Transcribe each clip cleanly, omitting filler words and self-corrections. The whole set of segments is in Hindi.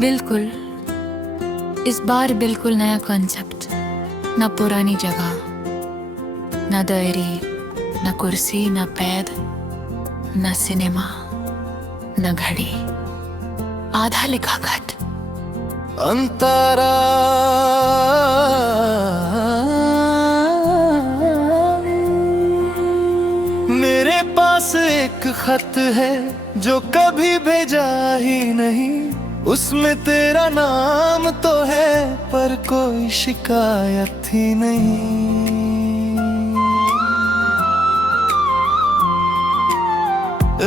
बिल्कुल, इस बार बिल्कुल नया कॉन्सेप्ट। न पुरानी जगह, न डायरी, न कुर्सी, न पैद, न सिनेमा, न घड़ी, आधा लिखा खत। अंतरा मेरे पास एक खत है जो कभी भेजा ही नहीं। उसमें तेरा नाम तो है पर कोई शिकायत ही नहीं।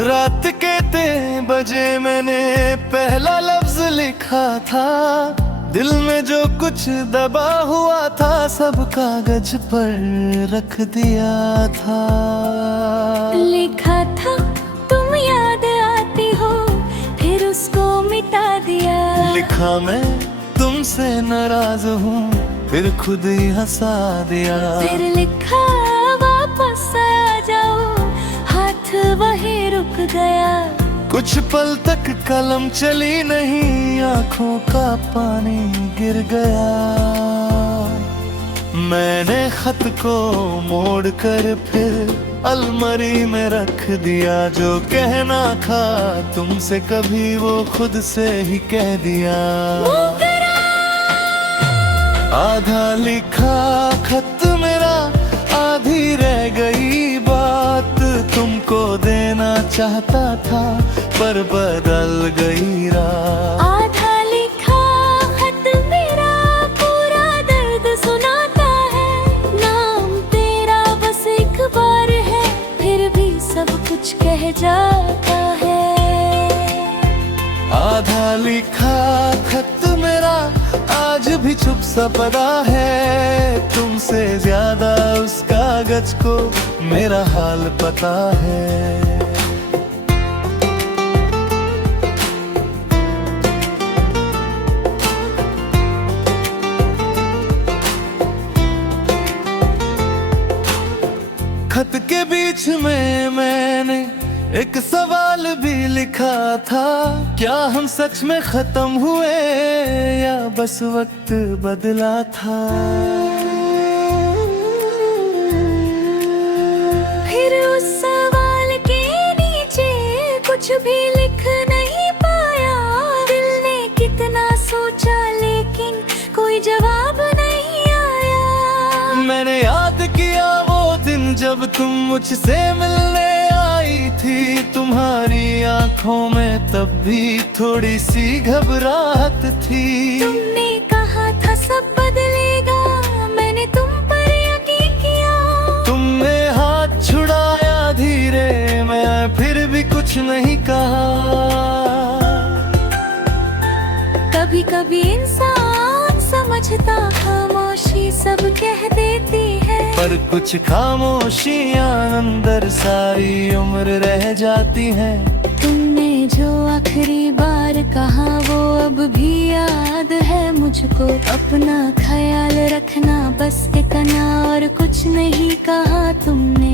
रात के 3 बजे मैंने पहला लफ्ज लिखा था। दिल में जो कुछ दबा हुआ था सब कागज पर रख दिया था। लिखा था तुम याद आती हो, फिर उसको मिटा दिया। लिखा मैं तुमसे नाराज हूँ, फिर खुद ही हंसा दिया। फिर लिखा वापस आ जाओ, हाथ वहीं रुक गया। कुछ पल तक कलम चली नहीं, आंखों का पानी गिर गया। मैंने खत को मोड़ कर फिर अलमारी में रख दिया। जो कहना था तुमसे कभी वो खुद से ही कह दिया। आधा लिखा खत मेरा, आधी रह गई बात। तुमको देना चाहता था पर बदल गई रात। आधा लिखा खत मेरा पूरा दर्द सुनाता है। नाम तेरा बस एक बार है, फिर भी सब कुछ कह जाता है। आधा लिखा खत मेरा आज भी चुप सा पड़ा है। तुमसे ज्यादा उस कागज को मेरा हाल पता है। खत के बीच में मैंने एक सवाल भी लिखा था। क्या हम सच में खत्म हुए या बस वक्त बदला था। फिर उस सवाल के नीचे कुछ भी लिख नहीं पाया। दिल ने कितना सोचा लेकिन कोई जवाब नहीं आया। मैंने याद किया वो दिन जब तुम मुझसे मिलने आई थी। तुम्हारी आंखों में तब भी थोड़ी सी घबराहट थी। तुमने कहा था सब बदलेगा, मैंने तुम पर यकीन किया। तुमने हाथ छुड़ाया धीरे, मैं फिर भी कुछ नहीं कहा। कभी कभी इंसान समझता खामोशी सब कह देती है। पर कुछ खामोशियां अंदर सारी उम्र रह जाती हैं। तुमने जो आखिरी बार कहा वो अब भी याद है मुझको। अपना ख्याल रखना बस इतना, और कुछ नहीं कहा तुमने।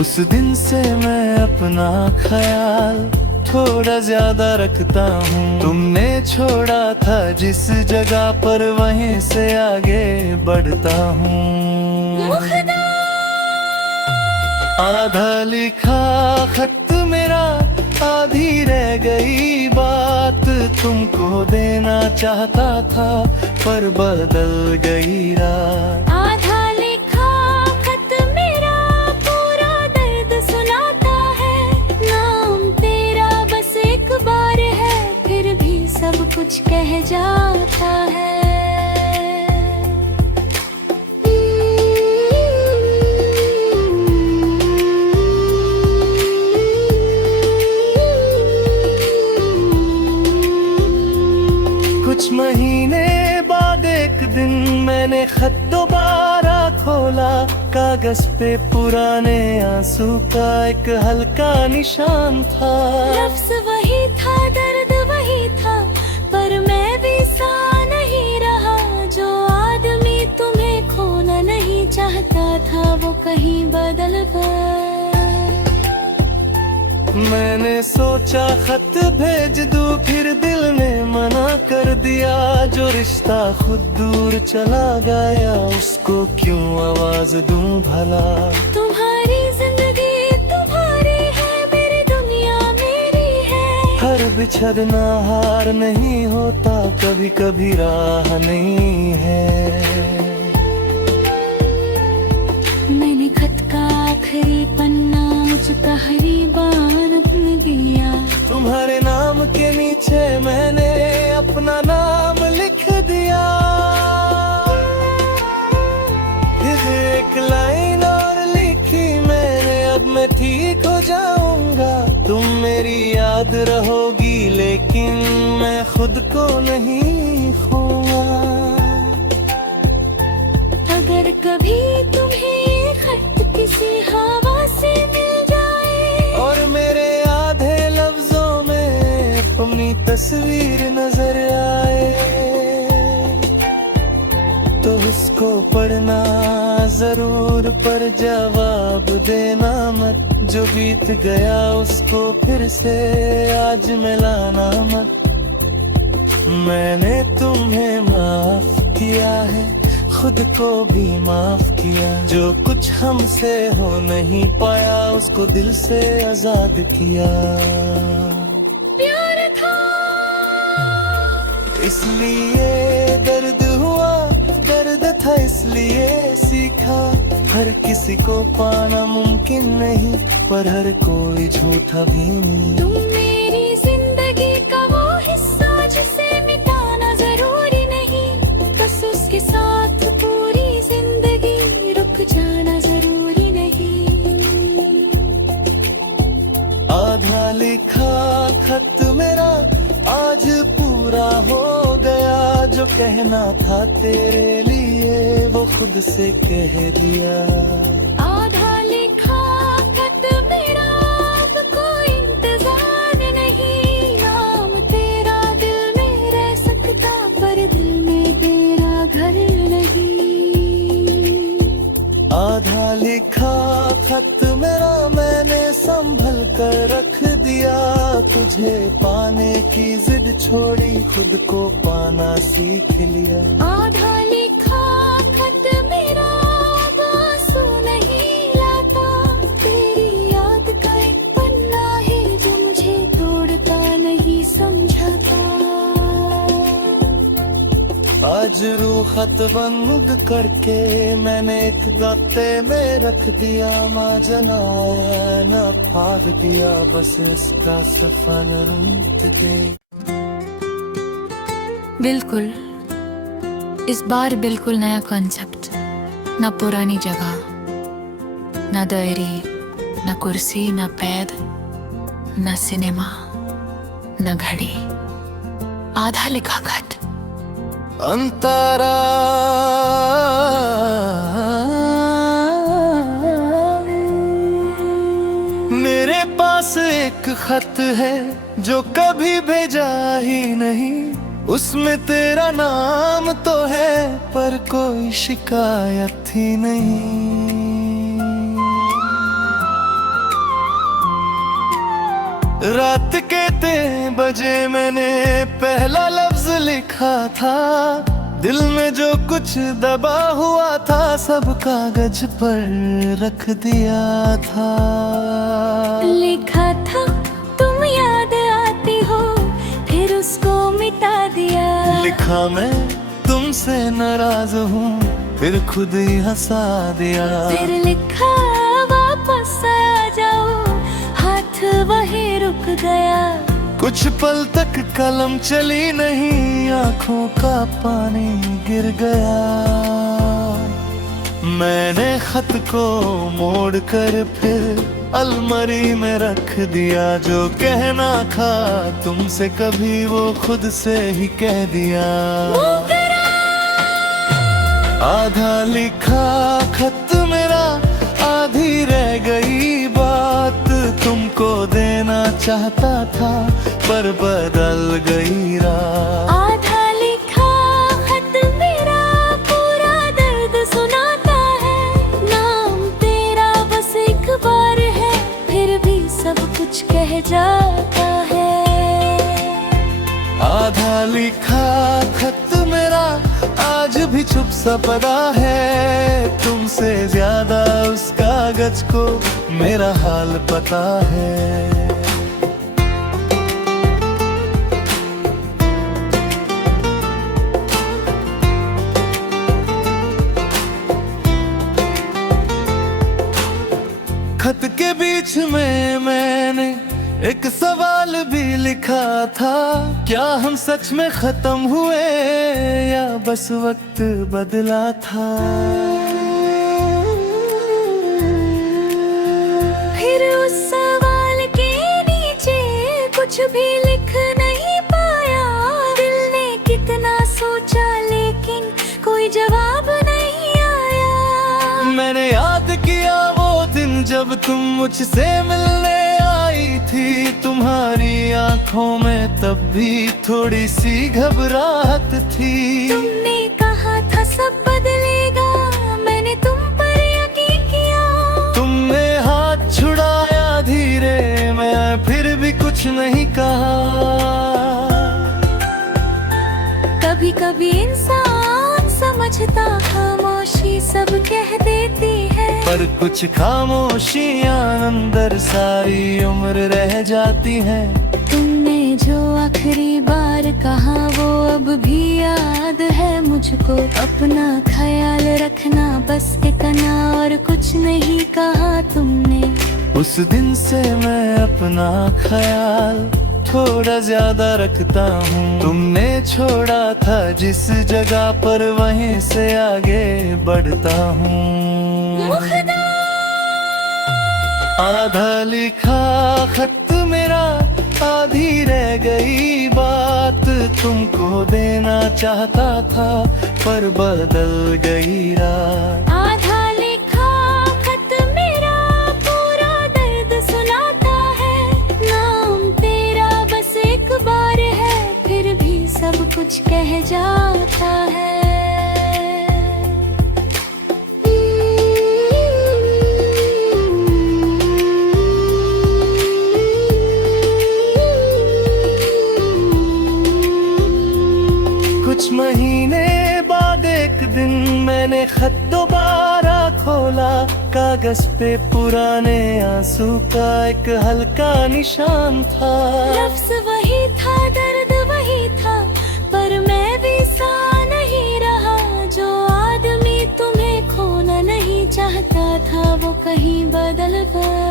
उस दिन से मैं अपना ख्याल थोड़ा ज्यादा रखता हूँ। तुमने छोड़ा था जिस जगह पर वहीं से आगे बढ़ता हूँ। आधा लिखा खत मेरा, आधी रह गई बात। तुमको देना चाहता था पर बदल गई रात। आधा लिखा खत मेरा पूरा दर्द सुनाता है। नाम तेरा बस एक बार है, फिर भी सब कुछ कह जाता है। कुछ महीने बाद एक दिन मैंने खत दोबारा खोला। कागज पे पुराने आंसू का एक हल्का निशान था। लफ्ज़ वही था, दर्द वही था, पर मैं भी सा नहीं रहा। जो आदमी तुम्हें खोना नहीं चाहता था वो कहीं बदल गया। मैंने सोचा खत भेज दूं, फिर दिल ने मना कर दिया। जो रिश्ता खुद दूर चला गया, उसको क्यों आवाज दूं भला। तुम्हारी जिंदगी तुम्हारी है, मेरी दुनिया मेरी है। हर बिछड़ना हार नहीं होता, कभी कभी राह नहीं है। मैंने खत का आखिरी पन्ना मुझका हरीबान अपने दिया। तुम्हारे नाम के नीचे मैंने अपना नाम लिख दिया। फिर एक लाइन और लिखी मैंने, अब मैं ठीक हो जाऊंगा। तुम मेरी याद रहोगी, लेकिन मैं खुद को नहीं खोऊंगा। अगर कभी तुम्हें ये खत किसी हवा से मिल जाए, और मेरे आधे लफ्जों में अपनी तस्वीर नजर आए, तो उसको पढ़ना जरूर, पर जवाब देना मत। जो बीत गया उसको फिर से आज मिलाना मत। मैंने तुम्हें माफ किया है, खुद को भी माफ किया। जो कुछ हमसे हो नहीं पाया, उसको दिल से आजाद किया। प्यार था इसलिए दर्द हुआ, दर्द था इसलिए सीखा। हर किसी को पाना मुमकिन नहीं, पर हर कोई झूठा भी नहीं। तुम मेरी जिंदगी का वो हिस्सा जिसे मिटाना जरूरी नहीं, बस उसके साथ पूरी जिंदगी रुक जाना जरूरी नहीं। आधा लिखा खत मेरा आज पूरा हो गया। जो कहना था तेरे लिए, वो खुद से कह दिया। आधा लिखा खत मेरा, अब कोई इंतजार नहीं। नाम तेरा दिल में रह सकता, पर दिल में तेरा घर नहीं। आधा लिखा खत मेरा मैंने संभल कर रख दिया। तुझे पाने की जिद छोड़ी, खुद को पाना सीख लिया। आधा लिखा खत मेरा, अब आंसू नहीं लाता। तेरी याद का एक पन्ना है, जो मुझे तोड़ता नहीं समझाता। आज रूह खत बंद करके मैंने एक गाते में रख दिया। माँ जलाया न फाड़ दिया, बस इसका सफर अंत दे। बिल्कुल, इस बार बिल्कुल नया कॉन्सेप्ट। न पुरानी जगह, न डायरी, न कुर्सी, न पैद, न सिनेमा, न घड़ी। आधा लिखा खत। अंतरा मेरे पास एक खत है, जो कभी भेजा ही नहीं। उसमें तेरा नाम तो है, पर कोई शिकायत ही नहीं। रात के 3 बजे मैंने पहला लफ्ज लिखा था। दिल में जो कुछ दबा हुआ था, सब कागज पर रख दिया था। लिखा था तुम याद आती हो, फिर उसको मिटा दिया। लिखा मैं तुमसे नाराज हूँ, फिर खुद ही हंसा दिया। फिर लिखा वापस आ जाओ, हाथ वहीं रुक गया। कुछ पल तक कलम चली नहीं, आंखों का पानी गिर गया। मैंने खत को मोड़ कर फिर अलमारी में रख दिया। जो कहना था तुमसे कभी, वो खुद से ही कह दिया। आधा लिखा खत मेरा, आधी रह गई बात। तुमको देना चाहता था, पर बदल गई रात। आधा लिखा खत मेरा, पूरा दर्द सुनाता है। नाम तेरा बस एक बार है, फिर भी सब कुछ कह जाता है। आधा लिखा खत मेरा आज भी चुप सा पड़ा है, तुमसे ज्यादा उस कागज को मेरा हाल पता है। खत के बीच में मैंने एक सवाल भी लिखा था, क्या हम सच में खत्म हुए या बस वक्त बदला था। फिर उस सवाल के नीचे कुछ भी लिख नहीं पाया, दिल ने कितना सोचा लेकिन कोई जवाब नहीं आया। मैंने याद किया वो दिन जब तुम मुझसे मिलने आई थी, तुम्हारी आंखों में तब भी थोड़ी सी घबराहट थी। तुमने कहा था सब बदलेगा, मैंने तुम पर यकीन किया। तुमने हाथ छुड़ाया धीरे, मैं फिर भी कुछ नहीं कहा। कभी कभी इंसान समझता खामोशी सब कह देती है, पर कुछ खामोशियां अंदर सारी उम्र रह जाती हैं। तुमने जो आखिरी बार कहा वो अब भी याद है मुझको, अपना ख्याल रखना बस इतना और कुछ नहीं कहा तुमने। उस दिन से मैं अपना ख्याल थोड़ा ज्यादा रखता हूँ, तुमने छोड़ा था जिस जगह पर वहीं से आगे बढ़ता हूँ। आधा लिखा खत मेरा आधी रह गई बात, तुमको देना चाहता था पर बदल गई रात। आधा लिखा खत मेरा पूरा दर्द सुनाता है, नाम तेरा बस एक बार है फिर भी सब कुछ कह जाता है। कुछ महीने बाद एक दिन मैंने खत दोबारा खोला, कागज पे पुराने आंसू का एक हल्का निशान था। लफ्ज़ वही था, दर्द वही था, पर मैं भी सा नहीं रहा। जो आदमी तुम्हें खोना नहीं चाहता था वो कहीं बदल गया।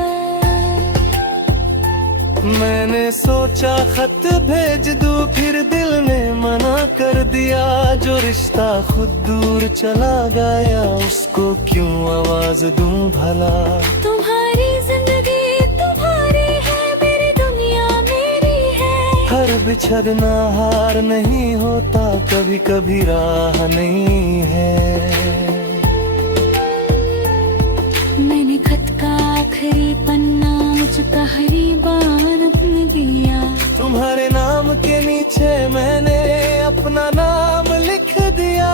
मैंने सोचा खत भेज दूं, फिर दिल ने मना कर दिया। जो रिश्ता खुद दूर चला गया उसको क्यों आवाज दूं भला। तुम्हारी जिंदगी तुम्हारी है, मेरी दुनिया मेरी है। हर बिछड़ना हार नहीं होता, कभी कभी राह नहीं है। मैंने खत का आखिरी पन्ना मुझका हरी बार अपने दिया। तुम्हारे नाम के नीचे मैंने अपना नाम लिख दिया।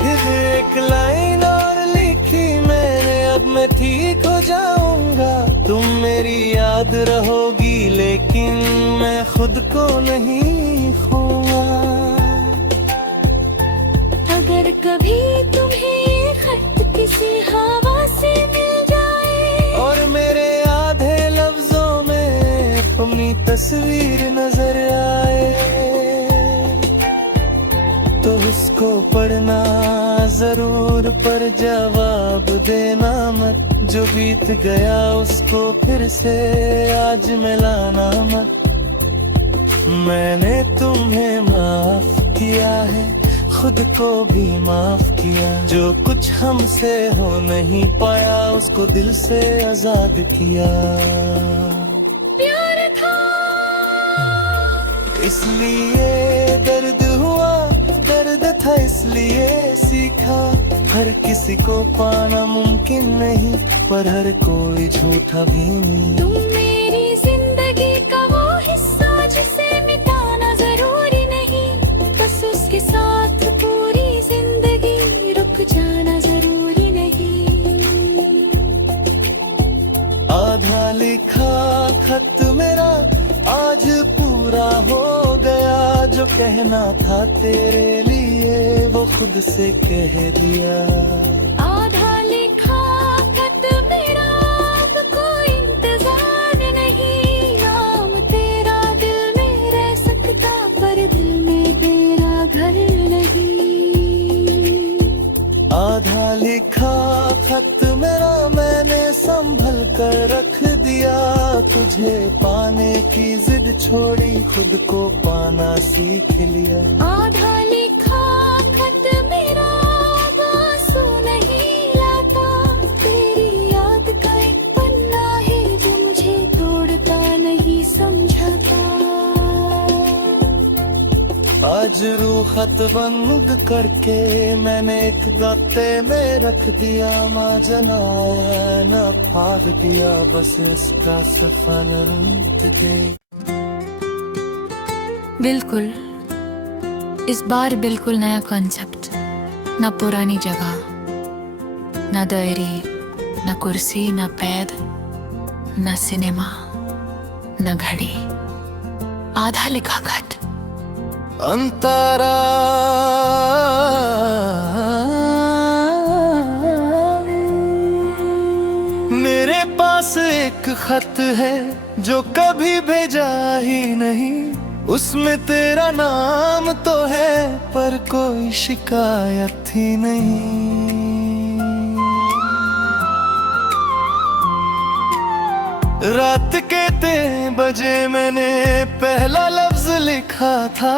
फिर एक लाइन और लिखी मैंने, अब मैं ठीक हो जाऊंगा। तुम मेरी याद रहोगी लेकिन मैं खुद को नहीं खोऊंगा। अगर कभी तुम्हें ये खत किसी हवा से मिल जाए और मेरे आधे लफ्जों में अपनी तस्वीर नजर आए, तो उसको पढ़ना जरूर पर जवाब देना मत। जो बीत गया उसको फिर से आज मिलाना मत। मैंने तुम्हें माफ किया है, खुद को भी माफ किया। जो कुछ हमसे हो नहीं पाया उसको दिल से आजाद किया। प्यार था इसलिए दर्द हुआ, दर्द था इसलिए सीखा। हर किसी को पाना मुमकिन नहीं, पर हर कोई झूठा भी नहीं। तुम मेरी जिंदगी का वो हिस्सा जिसे मिटाना जरूरी नहीं, बस उसके साथ पूरी जिंदगी रुक जाना जरूरी नहीं। आधा लिखा खत मेरा आज पूरा हो गया, जो कहना था तेरे लिए वो खुद से कह दिया। आधा लिखा खत मेरा, अब कोई इंतजार नहीं। नाम तेरा दिल में रह सकता, पर दिल में तेरा घर नहीं। आधा लिखा खत मेरा मैंने संभल कर रख दिया, तुझे पाने की जिद छोड़ी, खुद को पाना सीख लिया। आधा लिखा खत मेरा, अब आंसू नहीं लाता। तेरी याद का एक पन्ना है जो मुझे तोड़ता नहीं समझाता। आज रूह खत बंद करके मैंने एक गाते में रख दिया। माँ जलाया न फाड़ दिया, बस इसका सफर तुझे। बिल्कुल, इस बार बिल्कुल नया कॉन्सेप्ट। न पुरानी जगह, न डायरी, न कुर्सी, न पैद, न सिनेमा, न घड़ी। आधा लिखा खत। अंतरा मेरे पास एक खत है जो कभी भेजा ही नहीं, उसमें तेरा नाम तो है पर कोई शिकायत ही नहीं। रात के 3 बजे मैंने पहला लफ्ज लिखा था,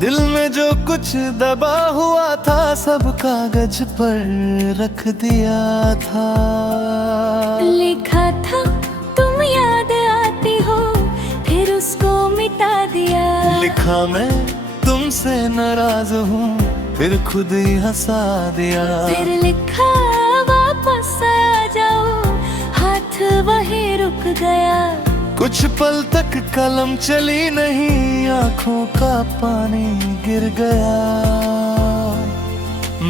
दिल में जो कुछ दबा हुआ था सब कागज पर रख दिया था। लिखा था तुम याद आती हो, फिर उसको मिटा दिया। लिखा मैं तुमसे नाराज हूँ, फिर खुद ही हंसा दिया। फिर लिखा वापस आ जाओ, हाथ वहीं रुक गया। कुछ पल तक कलम चली नहीं, आंखों का पानी गिर गया।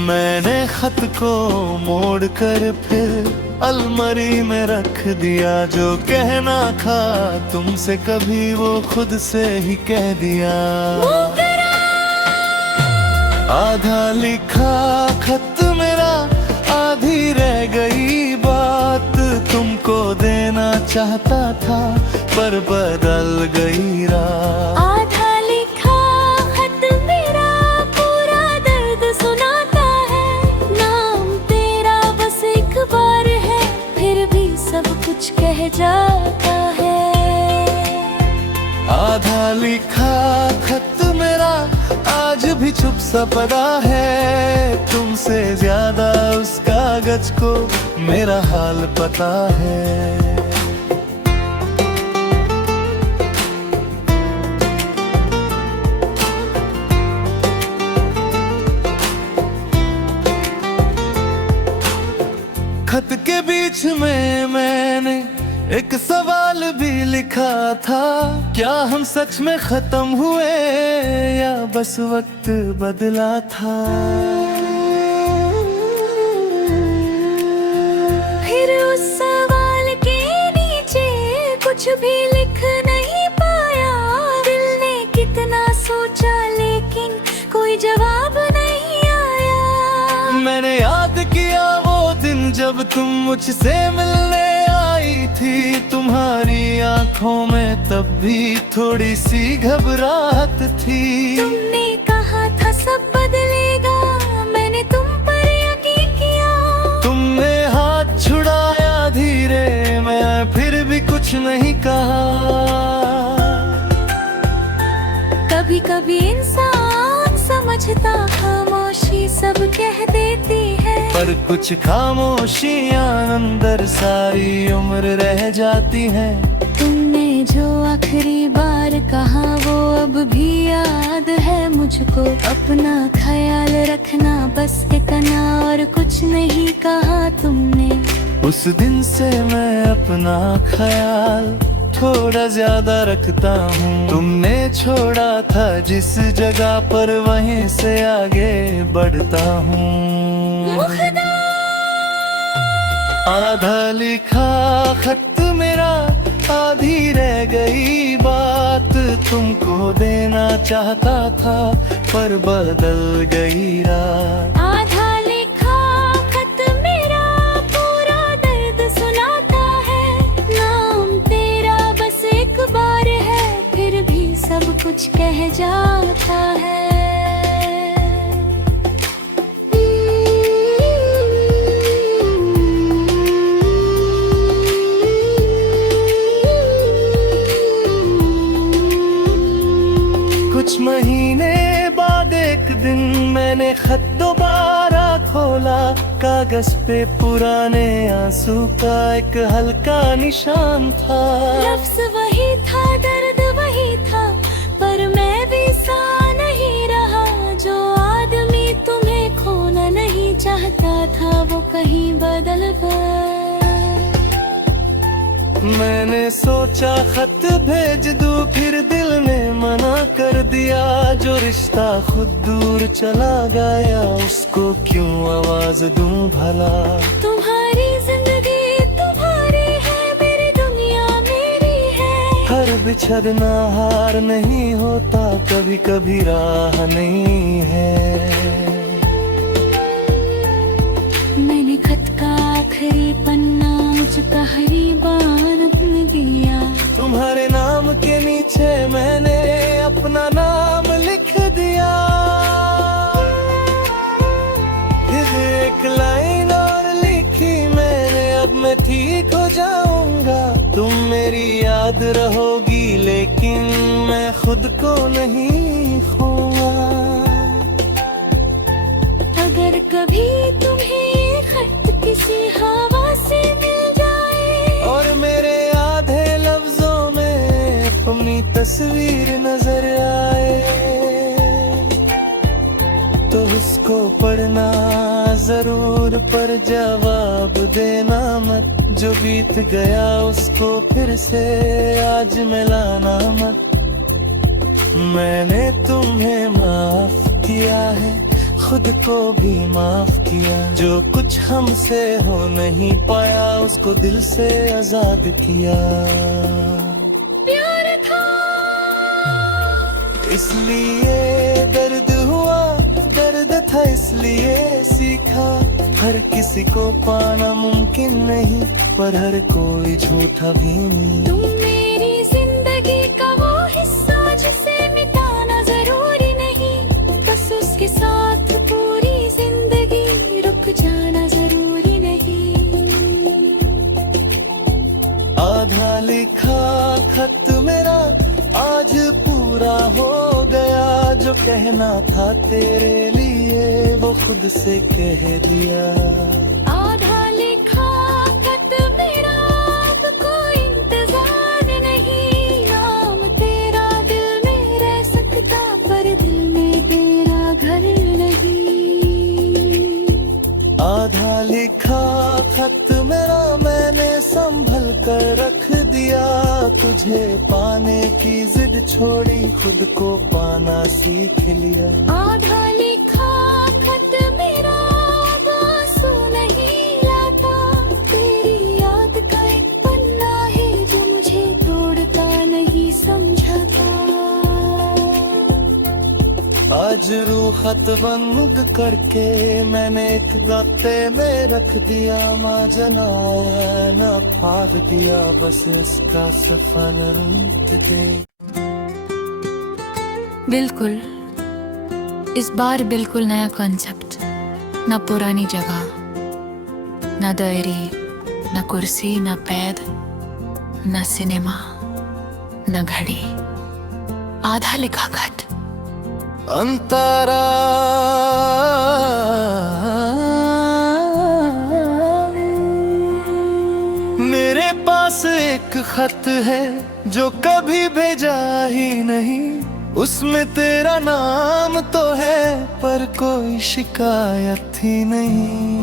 मैंने खत को मोड़ कर फिर अलमारी में रख दिया, जो कहना था तुमसे कभी वो खुद से ही कह दिया। आधा लिखा खत मेरा, आधी रह गई बात, तुमको देना चाहता था पर बदल गई रात। आधा लिखा खत मेरा, पूरा दर्द सुनाता है। नाम तेरा बस एक बार है, फिर भी सब कुछ कह जाता है। आधा लिखा खत मेरा आज भी चुप सा पड़ा है, तुमसे ज्यादा उस कागज को मेरा हाल पता है। खत के बीच में मैंने एक सवाल भी लिखा था, क्या हम सच में खत्म हुए या बस वक्त बदला था। फिर उस सवाल के नीचे कुछ भी लिख नहीं पाया। दिल ने कितना सोचा लेकिन कोई जवाब नहीं आया। मैंने याद किया वो दिन जब तुम मुझसे मिलने आई थी, तुम्हारी आंखों में तब भी थोड़ी सी घबराहट थी। तुमने कहा था सब बदलेगा, मैंने तुम पर यकीन किया। तुमने हाथ छुड़ाया धीरे, मैं फिर भी कुछ नहीं कहा। कभी कभी इंसान समझता, खामोशी सब कह देती है। पर कुछ खामोशियां अंदर सारी उम्र रह जाती हैं। तुमने जो आखिरी बार कहा वो अब भी याद है मुझको। अपना ख्याल रखना बस इतना, और कुछ नहीं कहा तुमने। उस दिन से मैं अपना ख्याल थोड़ा ज्यादा रखता हूँ। तुमने छोड़ा था जिस जगह पर वहीं से आगे बढ़ता हूँ। आधा लिखा खत मेरा, आधी रह गई बात, तुमको देना चाहता था, पर बदल गई रात। आधा लिखा खत मेरा पूरा दर्द सुनाता है, नाम तेरा बस एक बार है, फिर भी सब कुछ कह जाता है। कुछ महीने बाद एक दिन मैंने खत दोबारा खोला, कागज पे पुराने आंसू का एक हल्का निशान था। लफ्ज़ वही था, दर्द वही था, पर मैं भी सा नहीं रहा। जो आदमी तुम्हें खोना नहीं चाहता था, वो कहीं बदल गया। मैंने सोचा खत भेज दूं, फिर दिल ने मना कर दिया। जो रिश्ता खुद दूर चला गया, उसको क्यों आवाज दूं भला। तुम्हारी जिंदगी तुम्हारी है, मेरी दुनिया मेरी है। हर बिछड़ना हार नहीं होता, कभी कभी राह नहीं है। मैंने खत का आखिरी पन्ना मुझका हरीबान दिया। तुम्हारे नाम के नीचे मैंने अपना नाम लिख दिया। फिर एक लाइन और लिखी मैंने, अब मैं ठीक हो जाऊंगा। तुम मेरी याद रहोगी, लेकिन मैं खुद को नहीं खोऊंगा। अगर कभी तुम्हें ये खत किसी हवा से मिल जाए, और मेरे आधे लफ्जों में अपनी तस्वीर नजर आए, तो उसको पढ़ना जरूर, पर जवाब देना मत। जो बीत गया उसको फिर से आज मिलाना मत। मैंने तुम्हें माफ किया है, खुद को भी माफ किया। जो कुछ हमसे हो नहीं पाया, उसको दिल से आजाद किया। प्यार था इसलिए दर्द हुआ, दर्द था इसलिए सीखा। हर किसी को पाना मुमकिन नहीं, पर हर कोई झूठा भी नहीं। तुम मेरी जिंदगी का वो हिस्सा जिसे मिटाना जरूरी नहीं, बस उसके साथ पूरी जिंदगी रुक जाना जरूरी नहीं। आधा लिखा खत मेरा आज पूरा हो गया। जो कहना था तेरे लिए, वो खुद से कह दिया। आधा लिखा खत मेरा, अब कोई इंतजार नहीं। नाम तेरा दिल में रह सकता, पर दिल में तेरा घर नहीं। आधा लिखा खत मेरा मैंने संभल कर रख दिया। तुझे पाने की जिद छोड़ी, खुद को पाना सीख लिया। आधा लिखा खत मेरा, अब आंसू नहीं लाता। तेरी याद का एक पन्ना है, जो मुझे तोड़ता नहीं समझाता। आज रूह खत बंद करके मैंने एक गत्ते में रख दिया। माँ जनाया न फाड़ दिया, बस इसका सफर अंत दे। बिल्कुल, इस बार बिल्कुल नया कॉन्सेप्ट। न पुरानी जगह, न डायरी, न कुर्सी, न पैद, न सिनेमा, न घड़ी। आधा लिखा खत। अंतरा मेरे पास एक खत है, जो कभी भेजा ही नहीं। उसमें तेरा नाम तो है, पर कोई शिकायत ही नहीं।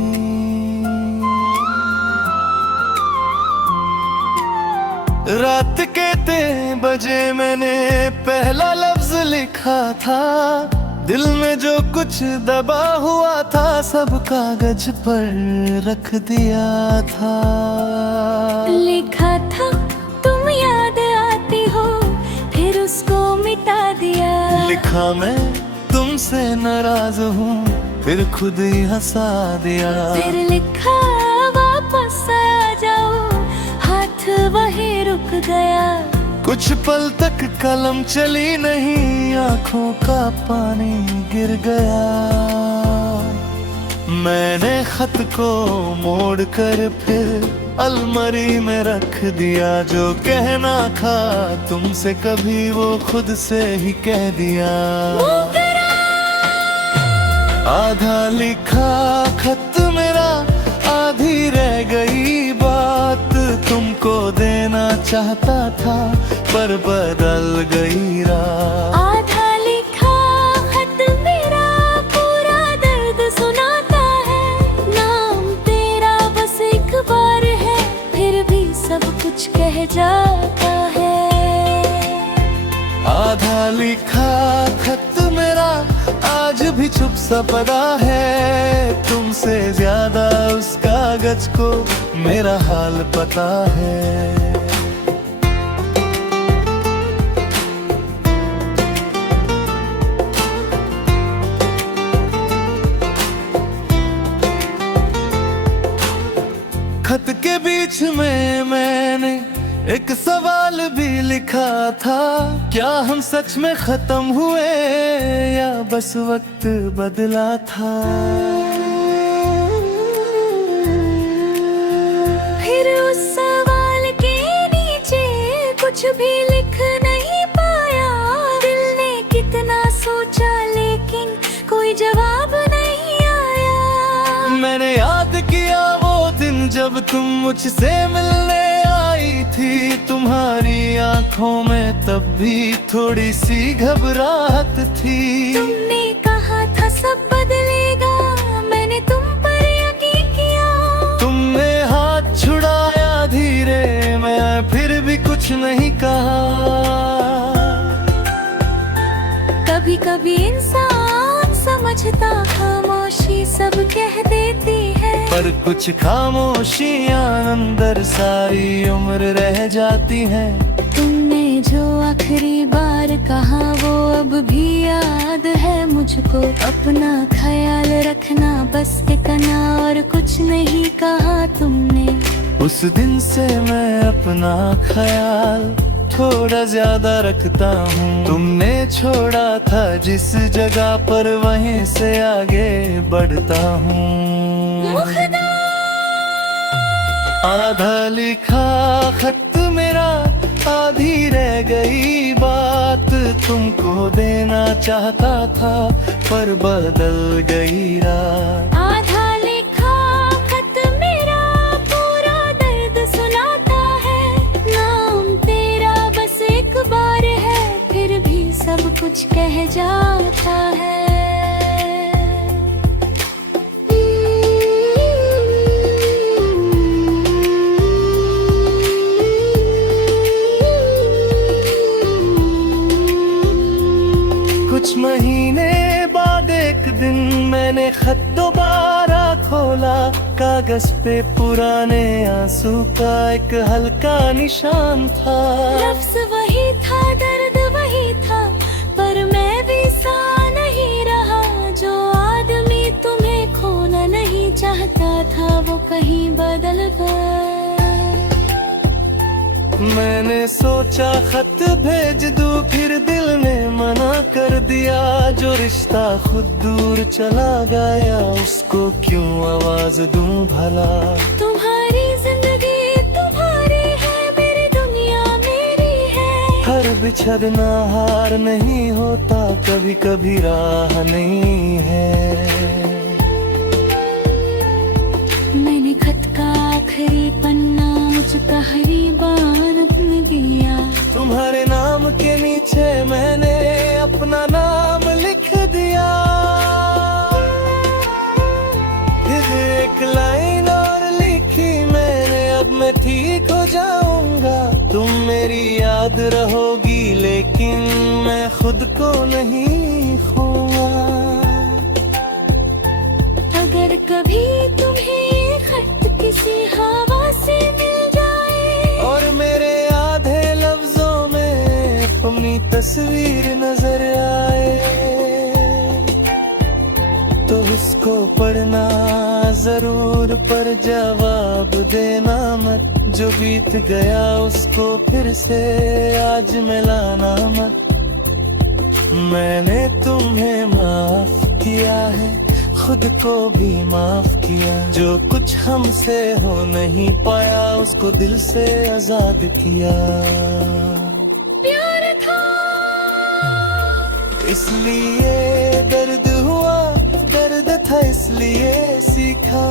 रात के 3 बजे मैंने पहला लफ्ज लिखा था। दिल में जो कुछ दबा हुआ था, सब कागज पर रख दिया था। लिखा था तुम याद आती हो, फिर उसको मिटा दिया। लिखा मैं तुमसे नाराज हूँ, फिर खुद ही हंसा दिया। फिर लिखा वापस आ जाओ, हाथ वहीं रुक गया। कुछ पल तक कलम चली नहीं, आंखों का पानी गिर गया। मैंने खत को मोड़ कर फिर अलमारी में रख दिया। जो कहना था तुमसे कभी वो खुद से ही कह दिया। आधा लिखा खत मेरा, आधी रह गई बात। तुमको देना चाहता था पर बदल गई रात। आधा लिखा खत मेरा, पूरा दर्द सुनाता है। नाम तेरा बस एक बार है, फिर भी सब कुछ कह जाता है। आधा लिखा खत मेरा आज भी चुप सा पड़ा है। तुमसे ज्यादा उस कागज को मेरा हाल पता है। खत के बीच में मैंने एक सवाल भी लिखा था। क्या हम सच में खत्म हुए या बस वक्त बदला था? फिर उस सवाल के नीचे कुछ भी लिख नहीं पाया। दिल ने कितना सोचा लेकिन कोई जवाब नहीं आया। मैंने याद किया वो दिन जब तुम मुझसे मिलने आई थी। तुम्हारी आंखों में तब भी थोड़ी सी घबराहट थी। तुमने कहा था सब बदलेगा, मैंने तुम पर यकीन किया। तुमने हाथ छुड़ाया धीरे, मैं फिर भी कुछ नहीं कहा। कभी कभी इंसान समझता खामोशी सब कह देती है। पर कुछ खामोशियां अंदर सारी उम्र रह जाती हैं। तुमने जो आखिरी बार कहा वो अब भी याद है मुझको। अपना ख्याल रखना बस इतना, और कुछ नहीं कहा तुमने। उस दिन से मैं अपना ख्याल थोड़ा ज्यादा रखता हूँ। तुमने छोड़ा था जिस जगह पर वहीं से आगे बढ़ता हूँ। आधा लिखा खत मेरा, आधी रह गई बात। तुमको देना चाहता था पर बदल गई रात। आधा लिखा खत मेरा, पूरा दर्द सुनाता है। नाम तेरा बस एक बार है, फिर भी सब कुछ कह जाता है। कुछ महीने बाद एक दिन मैंने खत दोबारा खोला। कागज पे पुराने आंसू का एक हल्का निशान था। लफ्ज़ वही था, दर्द वही था, पर मैं भी सा नहीं रहा। जो आदमी तुम्हें खोना नहीं चाहता था वो कहीं बदल गया। मैंने सोचा खत भेज दूं, फिर दिल ने मना कर दिया। जो रिश्ता खुद दूर चला गया उसको क्यों आवाज दूं भला। तुम्हारी जिंदगी तुम्हारी है, मेरी दुनिया मेरी है। हर बिछड़ना हार नहीं होता, कभी कभी राह नहीं है। मैंने खत का आखिरी पन्ना मुझका हरी बान में दिया। तुम्हारे नाम के नीचे मैंने अपना नाम लिख दिया। फिर एक लाइन और लिखी मैंने, अब मैं ठीक हो जाऊंगा। तुम मेरी याद रहोगी लेकिन मैं खुद को नहीं खोऊंगा। अगर कभी तुम्हें ये खत किसी हवा से मिल जाए, और मेरे आधे लफ्जों में तुम अपनी तस्वीर नजर आए तो उसको पढ़ना जरूर, पर जवाब देना मत। जो बीत गया उसको फिर से आज मिलाना मत। मैंने तुम्हें माफ किया है, खुद को भी माफ किया। जो कुछ हमसे हो नहीं पाया उसको दिल से आजाद किया। प्यार था इसलिए दर्द हुआ, दर्द था इसलिए सीखा।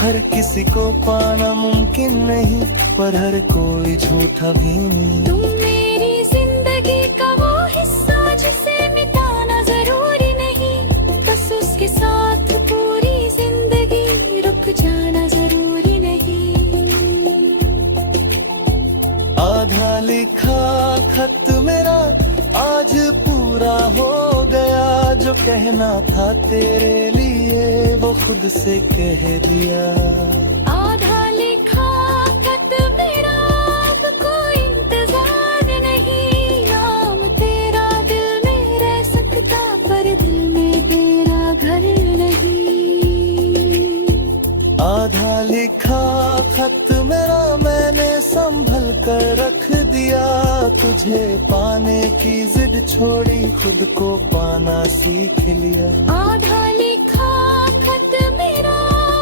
हर किसी को पाना मुमकिन नहीं, पर हर कोई झूठा भी नहीं। तुम मेरी जिंदगी का वो हिस्सा जिसे मिटाना जरूरी नहीं। बस उसके साथ पूरी जिंदगी रुक जाना जरूरी नहीं। आधा लिखा खत मेरा आज पूरा हो गया। जो कहना था तेरे लिए वो खुद से कह दिया। आधा लिखा खत मेरा अब कोई इंतजार नहीं। नाम तेरा दिल में रह सकता, पर दिल में तेरा घर नहीं। आधा लिखा खत मेरा मैंने संभल कर रख दिया। तुझे पाने की जिद छोड़ी, खुद को पाना सीख लिया। आधा लिखा खत मेरा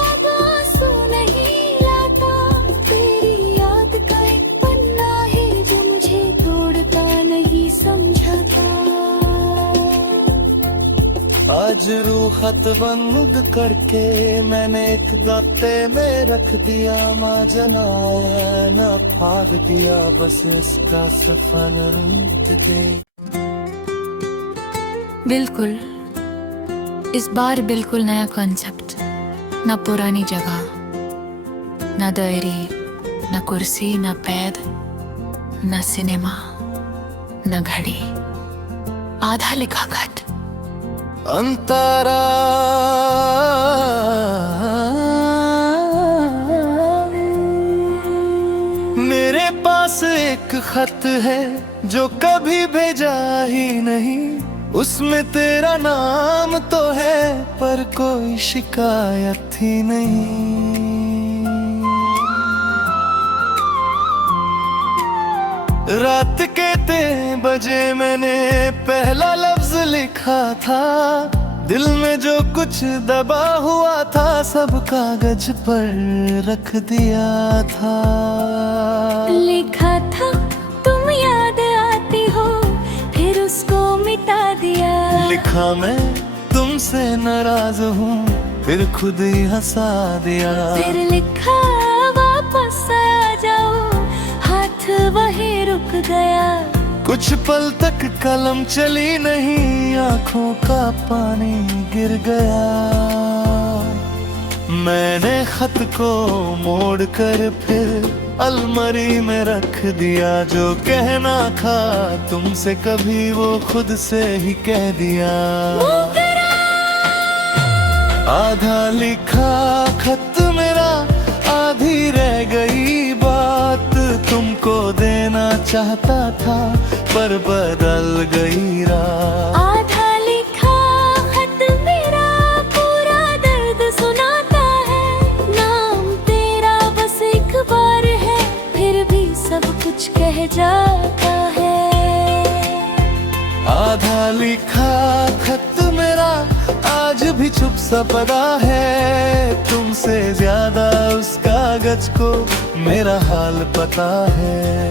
अब आंसू नहीं लाता। तेरी याद का एक पन्ना है जो मुझे तोड़ता नहीं समझाता। आज रूह खत बंद करके मैंने एक गाते में रख दिया। माँ जलाया न फाग दिया, बस इसका सफर अंत दे। बिल्कुल, इस बार बिल्कुल नया कॉन्सेप्ट। न पुरानी जगह, न डायरी, न कुर्सी, न पैद, न सिनेमा, न घड़ी। आधा लिखा खत। अंतरा मेरे पास एक खत है जो कभी भेजा ही नहीं। उसमें तेरा नाम तो है, पर कोई शिकायत ही नहीं। रात के 3 बजे मैंने पहला लफ्ज लिखा था। दिल में जो कुछ दबा हुआ था सब कागज पर रख दिया था। लिखा था तुम याद आती हो, फिर उसको मिटा दिया। लिखा मैं तुमसे नाराज हूँ, फिर खुद ही हंसा दिया। फिर लिखा वापस आ जाओ, हाथ वहीं रुक गया। कुछ पल तक कलम चली नहीं, आंखों का पानी गिर गया। मैंने खत को मोड़ कर फिर अलमारी में रख दिया। जो कहना था तुमसे कभी वो खुद से ही कह दिया। आधा लिखा खत मेरा आधी रह गई बात। तुमको देना चाहता था पर बदल गई रात। आधा लिखा खत मेरा पूरा दर्द सुनाता है। नाम तेरा बस एक बार है, फिर भी सब कुछ कह जाता है। आधा लिखा खत मेरा आज भी चुप सा पड़ा है। तुमसे ज्यादा उस कागज को मेरा हाल पता है।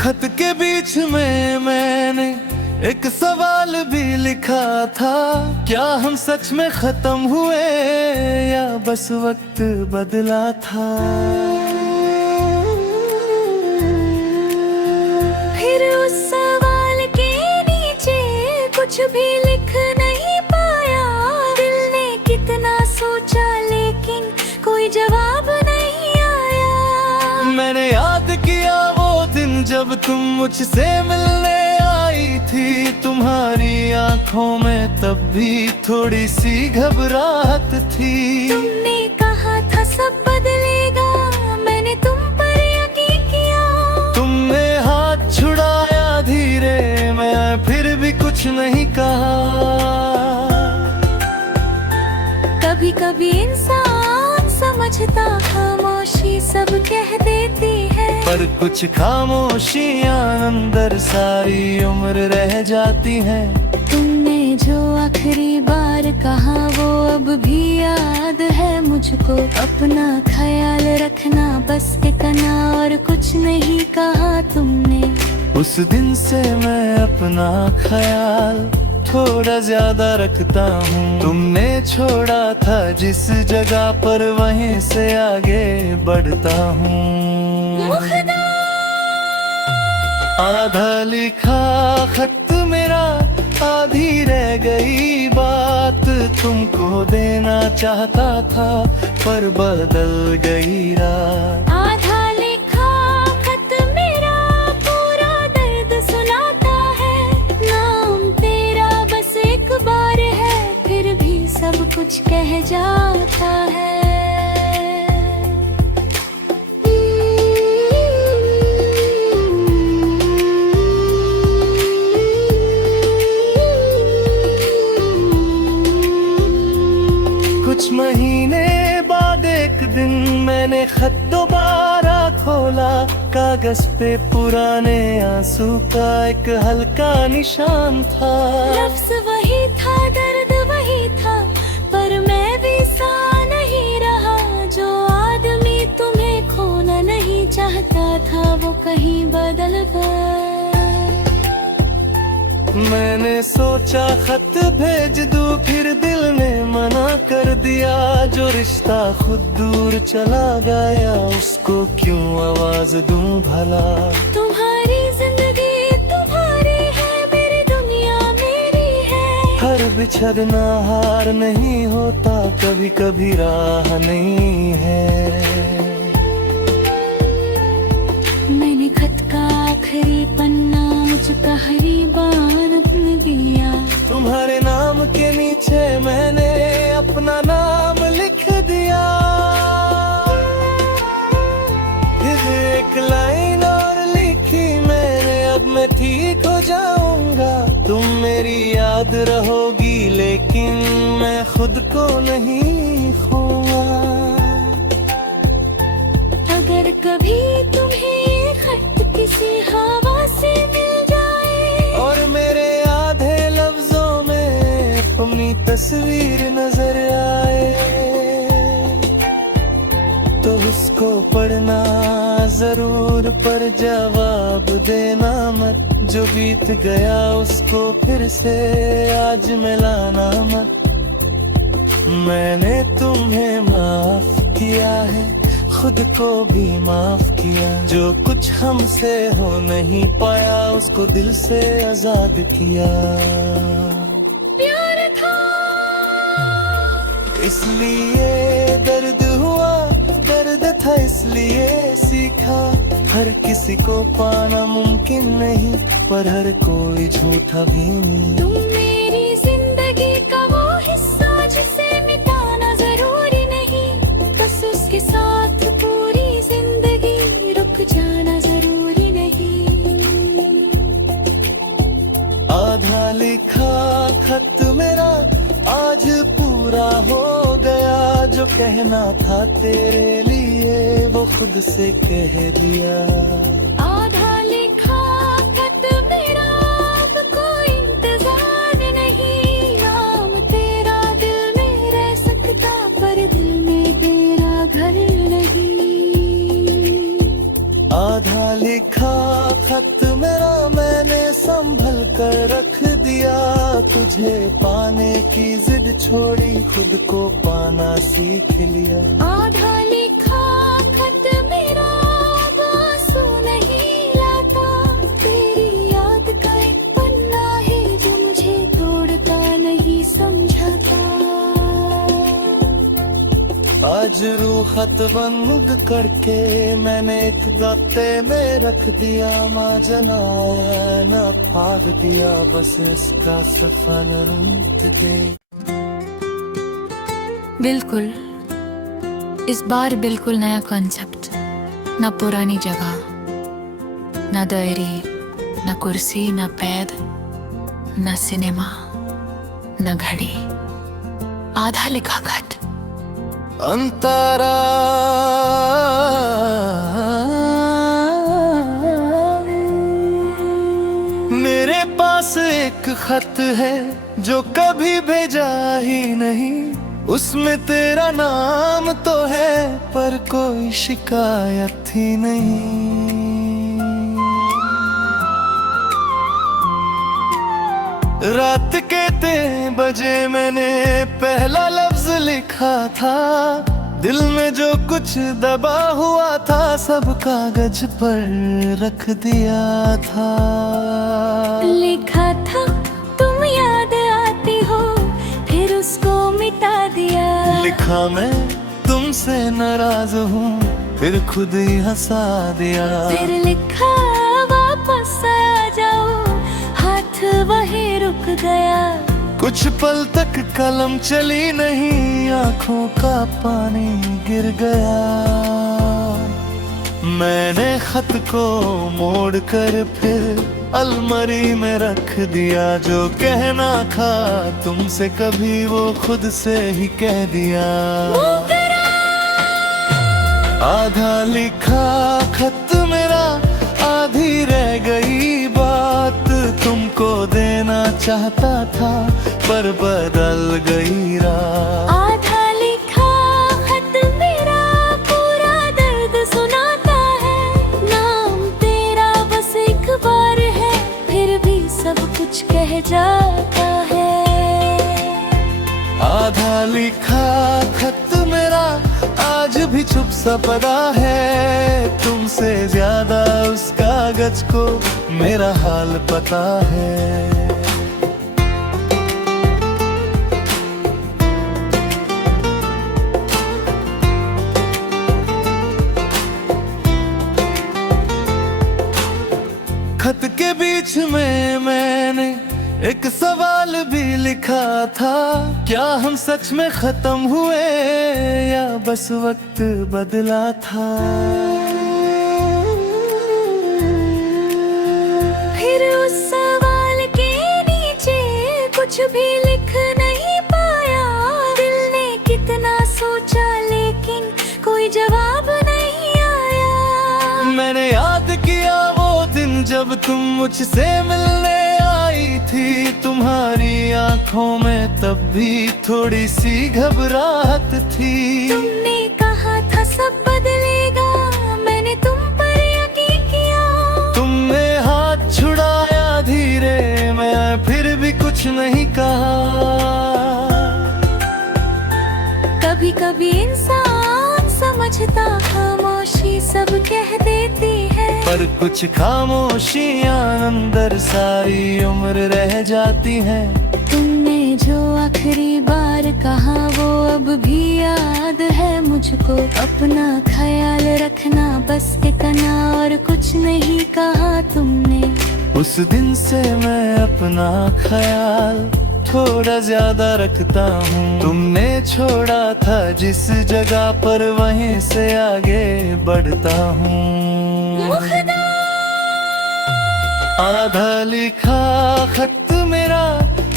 खत के बीच में मैंने एक सवाल भी लिखा था। क्या हम सच में खत्म हुए या बस वक्त बदला था? फिर उस सवाल के नीचे कुछ भी लिख नहीं पाया। दिल ने कितना सोचा लेकिन कोई जवाब नहीं आया। मैंने याद किया वो दिन जब तुम मुझसे मिलने आई थी तुम्हारी आंखों में, तब भी थोड़ी सी घबराहट थी। तुमने कहा था सब बदलेगा, मैंने तुम पर यकीन किया। तुमने हाथ छुड़ाया धीरे, मैं फिर भी कुछ नहीं कहा। कभी कभी इंसान समझता, खामोशी सब कह देती है। पर कुछ खामोशियां अंदर सारी उम्र रह जाती हैं। तुमने जो आखिरी बार कहा वो अब भी याद है मुझको। अपना ख्याल रखना बस इतना, और कुछ नहीं कहा तुमने। उस दिन से मैं अपना ख्याल थोड़ा ज्यादा रखता हूँ। तुमने छोड़ा था जिस जगह पर, वहीं से आगे बढ़ता हूँ। आधा लिखा खत मेरा, आधी रह गई बात। तुमको देना चाहता था पर बदल गई रात। आधा लिखा खत मेरा, पूरा दर्द सुनाता है। नाम तेरा बस एक बार है, फिर भी सब कुछ कह जाता है। कुछ महीने बाद एक दिन मैंने खत दोबारा खोला। कागज पे पुराने आंसू का एक हल्का निशान था। लफ्ज़ वही था, दर्द वही था, पर मैं भी सा नहीं रहा। जो आदमी तुम्हें खोना नहीं चाहता था, वो कहीं बदल गया। मैंने सोचा खत भेज दूं, फिर दिल ने मना कर दिया। जो रिश्ता खुद दूर चला गया, उसको क्यों आवाज दूं भला। तुम्हारी जिंदगी तुम्हारी है, मेरी दुनिया मेरी है। हर बिछड़ना हार नहीं होता, कभी कभी राह नहीं है। मैंने खत का आखिरी पन्ना मुझका हरीबान दिया। तुम्हारे नाम के नीचे मैंने अपना नाम लिख दिया। फिर एक लाइन और लिखी मैंने, अब मैं ठीक हो जाऊंगा। तुम मेरी याद रहोगी, लेकिन मैं खुद को नहीं खोऊंगा। अगर कभी तुम्हें ये खत किसी हवा से मिल जाए, और मेरे आधे लफ्जों में अपनी तस्वीर नजर आए, तो उसको पढ़ना जरूर, पर जवाब देना मत। जो बीत गया उसको फिर से आज मिलाना मत। मैंने तुम्हें माफ किया है, खुद को भी माफ किया। जो कुछ हमसे हो नहीं पाया, उसको दिल से आजाद किया। प्यार था इसलिए दर्द हुआ, दर्द था इसलिए सीखा। हर किसी को पाना मुमकिन नहीं, पर हर कोई झूठा भी नहीं। तुम मेरी जिंदगी का वो हिस्सा जिसे मिटाना जरूरी नहीं। बस उसके साथ पूरी जिंदगी रुक जाना जरूरी नहीं। आधा लिखा खत मेरा आज पूरा हो गया। जो कहना था तेरे लिए, वो खुद से कह दिया। आधा लिखा खत मेरा, अब कोई इंतजार नहीं। नाम तेरा दिल में रह सकता, पर दिल में तेरा घर नहीं। आधा लिखा खत मेरा मैंने संभल कर रख दिया। तुझे पाने की जिद छोड़ी, खुद को पाना सीख लिया। आधा लिखा खत मेरा, अब आंसू नहीं लाता। तेरी याद का एक पन्ना है, जो मुझे तोड़ता नहीं समझाता। आज रूह खत बंद करके मैंने एक रास्ते में रख दिया, माँ जलाया न भाग दिया, बस इसका सफर अंत दे। बिल्कुल, इस बार बिल्कुल नया कॉन्सेप्ट, न पुरानी जगह, न डायरी, न कुर्सी, न पैद, न सिनेमा, न घड़ी, आधा लिखा खत। अंतरा मेरे पास एक खत है जो कभी भेजा ही नहीं, उसमें तेरा नाम तो है पर कोई शिकायत ही नहीं। रात के 3 बजे मैंने पहला लफ्ज लिखा था, दिल में जो कुछ दबा हुआ था सब कागज पर रख दिया था। लिखा था तुम याद आती हो, फिर उसको मिटा दिया। लिखा मैं तुमसे नाराज हूँ, फिर खुद ही हंसा दिया। फिर लिखा वापस आ जाओ, हाथ वहीं रुक गया। कुछ पल तक कलम चली नहीं, आंखों का पानी गिर गया। मैंने खत को मोड़ कर फिर अलमारी में रख दिया, जो कहना था तुमसे कभी वो खुद से ही कह दिया। आधा लिखा खत मेरा, आधी रह गई बात, तुमको देना चाहता था पर बदल गई रात। आधा लिखा खत मेरा पूरा दर्द सुनाता है, नाम तेरा बस एक बार है, फिर भी सब कुछ कह जाता है। आधा लिखा खत मेरा आज भी चुप सा पड़ा है, तुमसे ज्यादा उस कागज को मेरा हाल पता है। खत के बीच में मैंने एक सवाल भी लिखा था, क्या हम सच में खत्म हुए या बस वक्त बदला था। फिर उस सवाल के नीचे कुछ भी लिख नहीं पाया, दिल ने कितना सोचा लेकिन कोई जवाब नहीं आया। मैंने याद किया वो दिन जब तुम मुझसे मिलने आई थी, तुम्हारी आंखों में तब भी थोड़ी सी घबराहट थी। तुमने कहा था सब बदलेगा, मैंने तुम पर यकीन किया। तुमने हाथ छुड़ाया धीरे, मैं फिर भी कुछ नहीं कहा। कभी कभी इंसान समझता खामोशी सब कह देती है, पर कुछ खामोशियां अंदर सारी उम्र रह जाती हैं। तुमने जो आखिरी बार कहा वो अब भी याद है मुझको, अपना ख्याल रखना बस इतना और कुछ नहीं कहा तुमने। उस दिन से मैं अपना ख्याल थोड़ा ज्यादा रखता हूँ, तुमने छोड़ा था जिस जगह पर वहीं से आगे बढ़ता हूँ। आधा लिखा खत मेरा,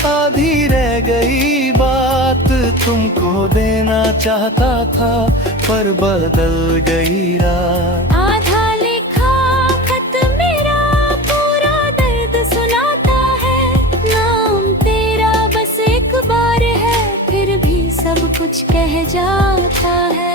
आधी रह गई बात, तुमको देना चाहता था पर बदल गई रात। आधा लिखा खत मेरा पूरा दर्द सुनाता है, नाम तेरा बस एक बार है, फिर भी सब कुछ कह जाता है।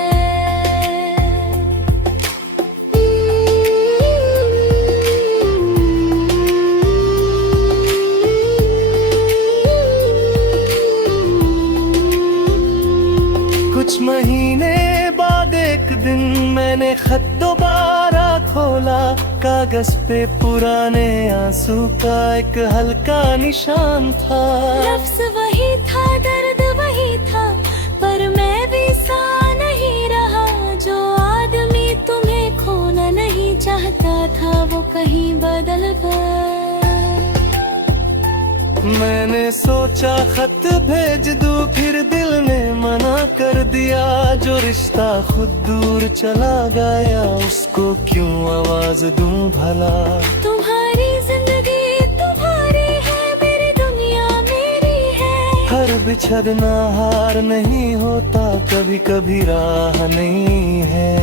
कुछ महीने बाद एक दिन मैंने खत दोबारा खोला, कागज पे पुराने आंसू का एक हल्का निशान था। लफ्ज़ वही था, दर्द वही था, पर मैं भी सा नहीं रहा, जो आदमी तुम्हें खोना नहीं चाहता मैंने सोचा खत भेज दूं, फिर दिल ने मना कर दिया। जो रिश्ता खुद दूर चला गया, उसको क्यों आवाज दूं भला। तुम्हारी जिंदगी तुम्हारी है, मेरी दुनिया मेरी है। हर बिछड़ना हार नहीं होता, कभी कभी राह नहीं है।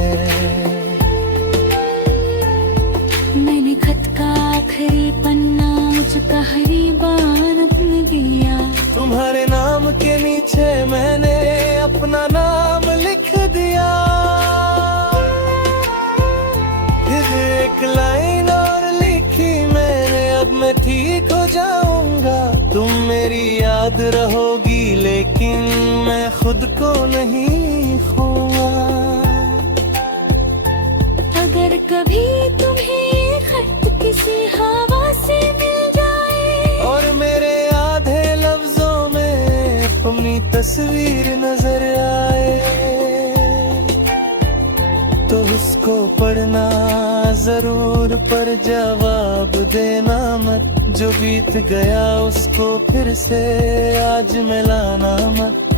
मैंने खत का आखिरी पन्ना मुझका हरीबान अपने दिया। तुम्हारे नाम के नीचे मैंने अपना नाम लिख दिया। फिर एक लाइन और लिखी मैंने, अब मैं ठीक हो जाऊंगा। तुम मेरी याद रहोगी, लेकिन मैं खुद को नहीं खोऊंगा। अगर कभी तुम्हें ये खत किसी हवा से मिल जाए, और मेरे आधे लफ्जों में अपनी तस्वीर नजर आए, तो उसको पढ़ना जरूर, पर जवाब देना मत। जो बीत गया उसको फिर से आज मिलाना मत।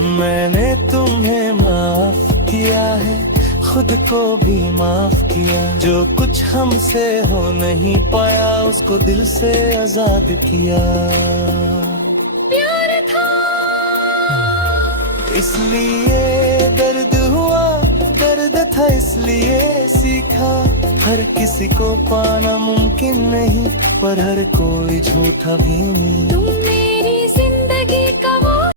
मैंने तुम्हें माफ किया है, खुद को भी माफ किया। जो कुछ हमसे हो नहीं पाया, उसको दिल से आजाद किया। प्यार था इसलिए दर्द हुआ, दर्द था इसलिए सीखा। हर किसी को पाना मुमकिन नहीं, पर हर कोई झूठा भी नहीं। तुम